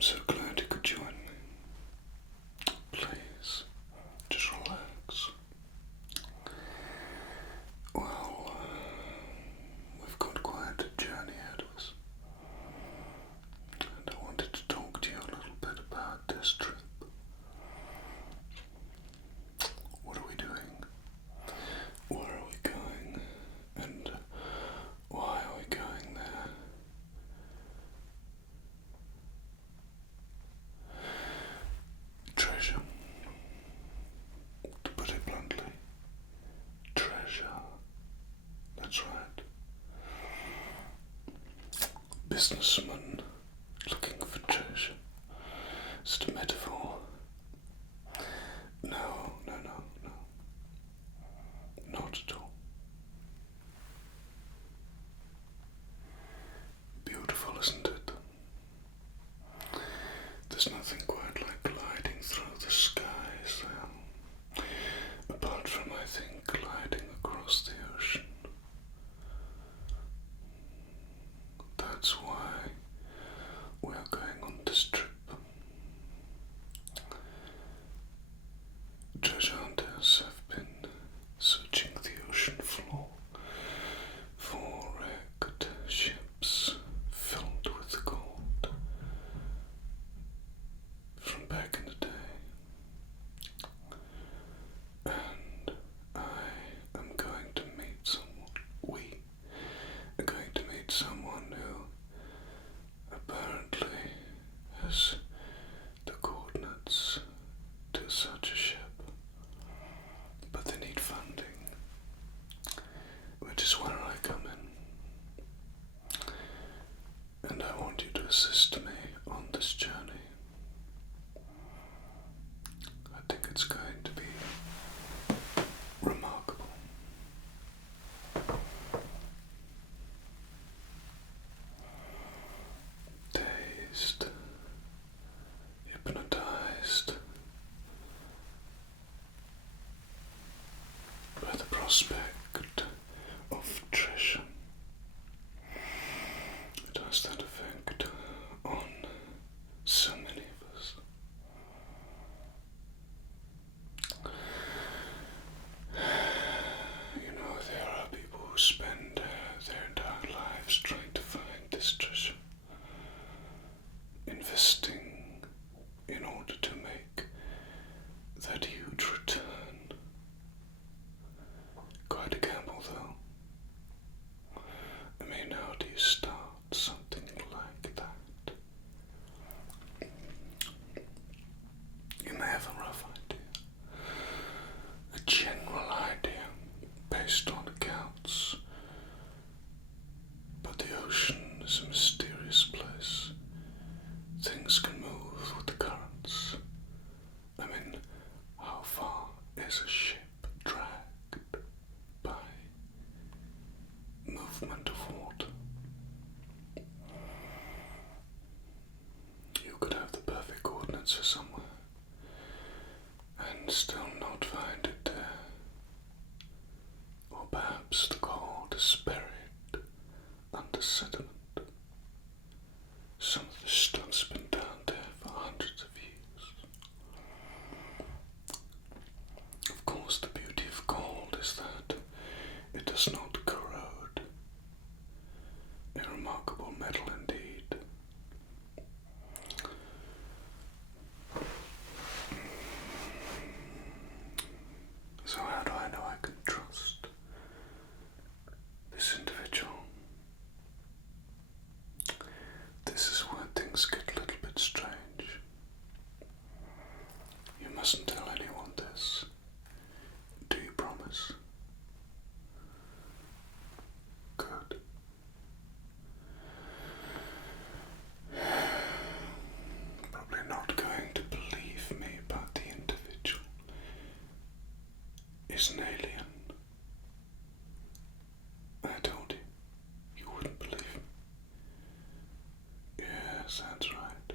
I'm so glad you could join me. Please, just relax. Well, we've got quite a journey ahead of us. And I wanted to talk to you a little bit about this trip. What are we doing? Where are we going? And why are we going there? Treasure. To put it bluntly, treasure. That's right. Businessman looking for treasure. Is it a metaphor? No. Not at all. Beautiful, isn't it? There's nothing quite like gliding through the skies, apart from, I think, gliding across the ocean. That's why we are going on this trip. Treasure hunters have been searching the ocean floor for wrecked ships filled with gold from back in the day. And I am going to meet someone. We are going to meet someone who apparently has the coordinates to such a ship. But they need funding, which is where I come in. And I want you to assist me on this journey. I think it's going to be remarkable. Dazed, hypnotized by the prospect of treasure. It has that effect on so many of us. You know, there are people who spend their entire lives trying to find this treasure, investing in order to make that huge return. Quite a gamble, though. I mean, how do you start something like that? You may have a rough idea, a general idea, based on accounts, but the ocean is a mysterious place. Things can move with the currents. I mean, how far is a ship dragged by movement of water? You could have the perfect coordinates for somewhere and still not find it there. Or perhaps the gold is buried under sediment. Some of the stuff's been down there for hundreds of years. Of course, the beauty of gold is that it does not corrode. A remarkable metal indeed. So how do I know I can trust this individual? This is where things get a little bit strange. You mustn't tell anyone this. Do you promise? Good. Probably not going to believe me, but the individual is an alien. I told you, you wouldn't believe me. Yes, that's right.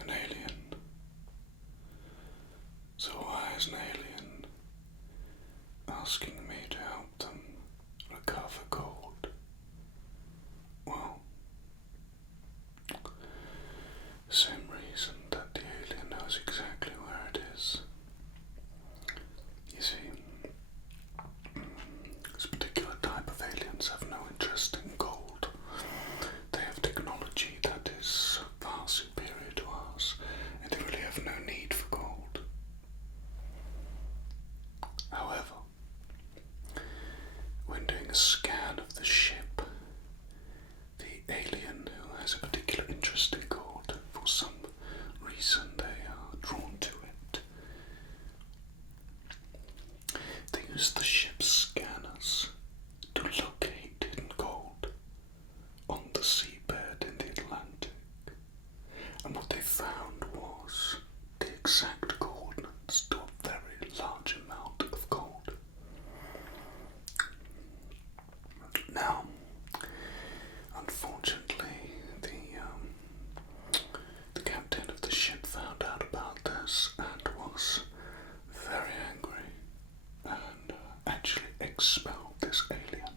An alien. So why is an alien asking me to help them recover gold? Well, a scan of the ship, the alien who has a particular interest in gold, for some reason they are drawn to it. They use the ship's scanners to locate hidden gold on the seabed in the Atlantic. And what they found was the exact coordinates to a very large amount of gold. Now, unfortunately, the captain of the ship found out about this and was very angry and actually expelled this alien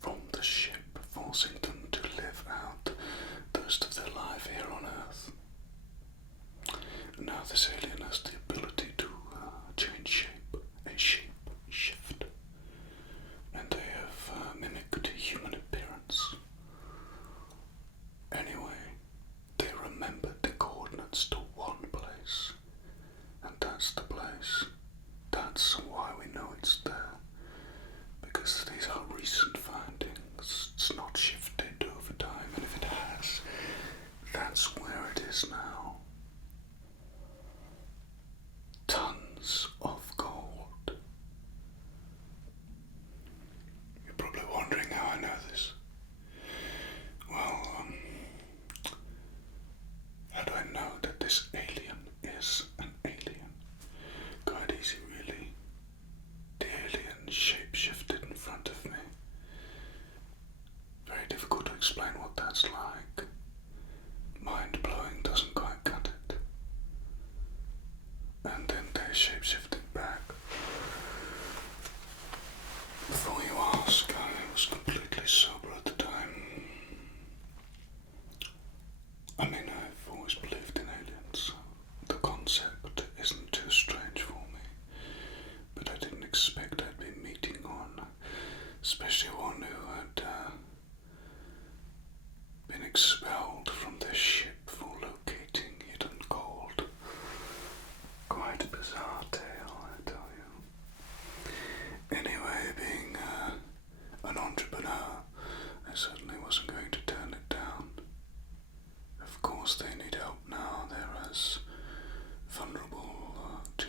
from the ship, forcing them to live out the rest of their life here on Earth. Now this alien has the ability to change shape, a shape shift, and they have mimicked human appearance. Anyway, they remembered the coordinates to one place, and that's the place. That's why we know it's there, because these are recent findings. It's not shifted over time, and if it has, that's where it is now. Tons of gold. You're probably wondering how I know this. Well, how do I know that this alien is an alien? Quite easy, really. The alien shape-shifted in front of me. Very difficult to explain what that's like. Mind-blowing, doesn't quite cut it. And then they shape-shifted back. Before you ask, I was completely sober at the time. I mean, I've always believed in aliens. The concept isn't too strange for me. But I didn't expect I'd be meeting one, especially one who had been expelled from their ship for locating hidden gold. Quite a bizarre tale, I tell you. Anyway, being an entrepreneur, I certainly wasn't going to turn it down. Of course they need help now. They're as vulnerable to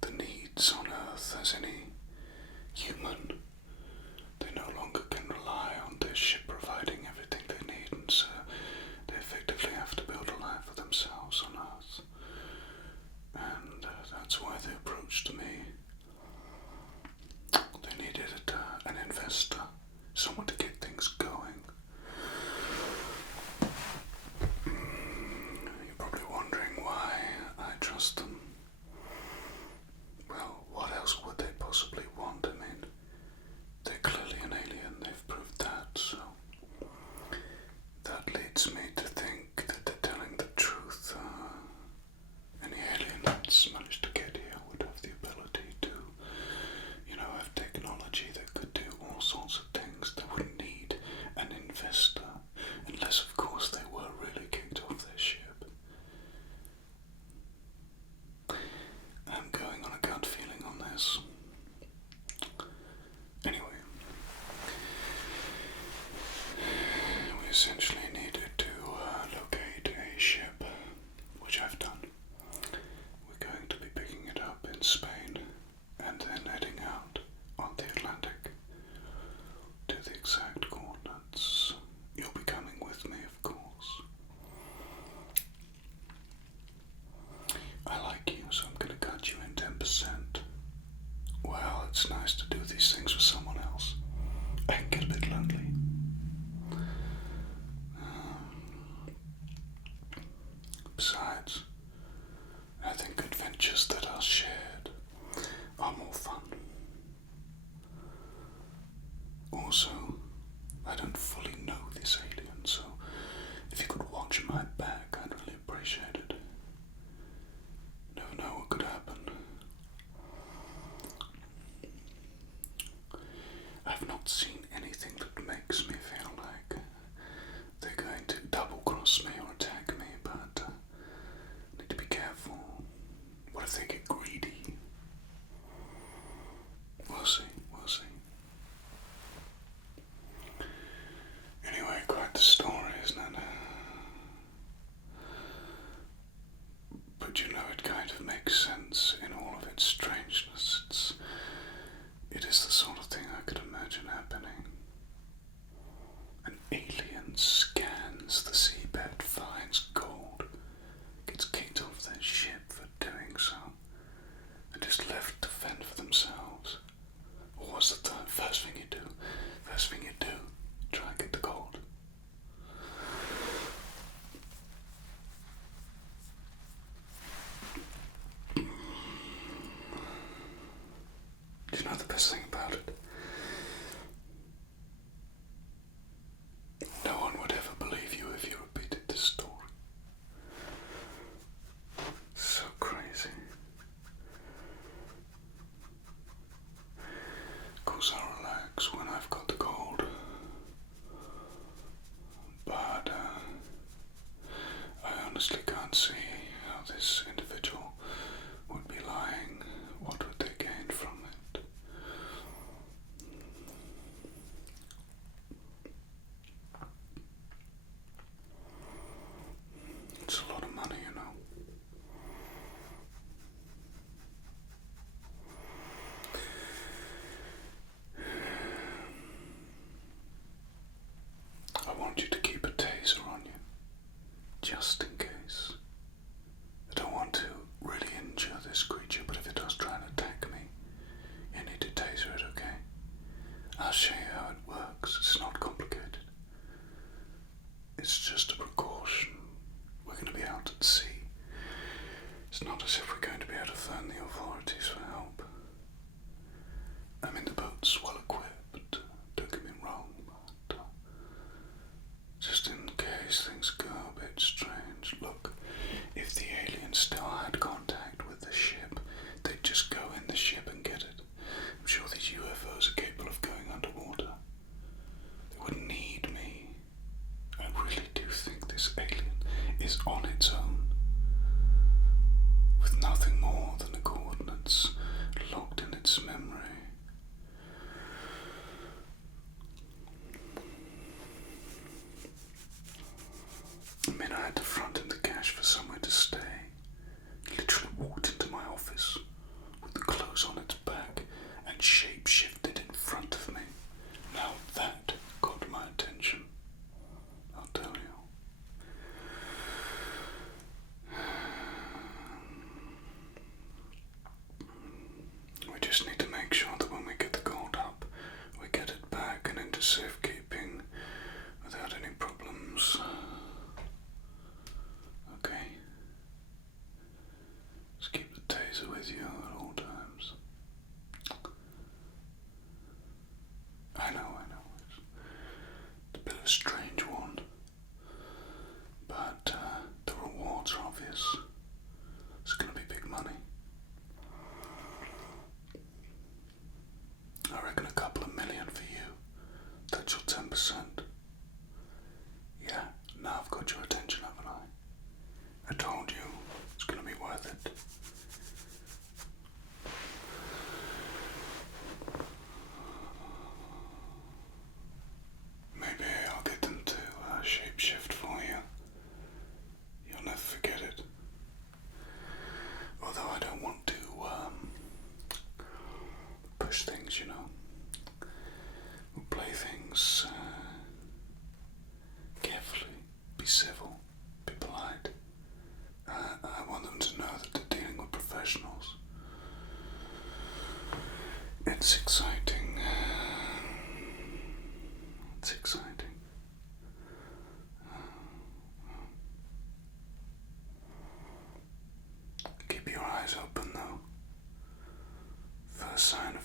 the needs on Earth as any human. They no longer can rely on their ship providing everything they need, and so they effectively have to build a life for themselves on Earth. And that's why they approached me. They needed an investor, someone to get things going. You're probably wondering why I trust them. Well, what else would they possibly want? I mean, they're clearly an alien, they've proved that, so that leads me to think that they're telling the truth. Any alien that's managed to get here would have the ability to, have technology that could do all sorts of things. They wouldn't need an investor, unless of course they were really kicked off their ship. I'm going on a gut feeling on this. Anyway, we essentially needed to locate a ship, which I've done. We're going to be picking it up in Spain and then heading out on the Atlantic to the exact coordinates. You'll be coming with me, of course. I like you, so I'm going to cut you in 10%. Well, it's nice to do these things with someone else. I can get a bit lonely. Besides, I think adventures that are shared are more fun. Also, I don't fully know this alien, so if you could watch my back, I'd really appreciate it. Never know what could happen. I've not seen anything that makes me feel like they're going to double-cross me or attack me, but I need to be careful. What if they get greedy? see how this individual would be lying. What would they gain from it? It's a lot of money, you know. I want you to keep a taser on you, just in case. I don't want to really injure this creature, but if it does try and attack me, you need to taser it, okay? I'll show you how it works. It's not complicated. It's just a precaution. We're going to be out at sea. It's not as if we're going to be able to phone the authorities for help. I mean, the boat's well equipped, don't get me wrong, but just in case things go a bit strange. Look, if the aliens still had contact with the ship, they'd just go in the ship and get it. I'm sure these UFOs are capable of going underwater. They wouldn't need me. I really do think this alien is on its own, with nothing more than the coordinates locked in its memory. I mean, I had to front him the cash for somewhere to stay. He literally walked into my office with the clothes on its back and shape-shifted in front of me. Now that got my attention, I'll tell you. We just need to make sure that when we get the gold up, we get it back and into safekeeping without any problems. Okay? Just keep the taser with you at all times. I know. It's a bit of a strange one, but the rewards are obvious. It's going to be big money. I reckon a couple of million for you. That's your 10%. Yeah, now I've got your attention, haven't I? I told you it's going to be worth it. Maybe I'll get them to shapeshift for you. You'll never forget it. Although I don't want to push things, you know. We'll play things carefully, be civil, be polite. I want them to know that they're dealing with professionals. It's exciting. It's exciting. Keep your eyes open though. First sign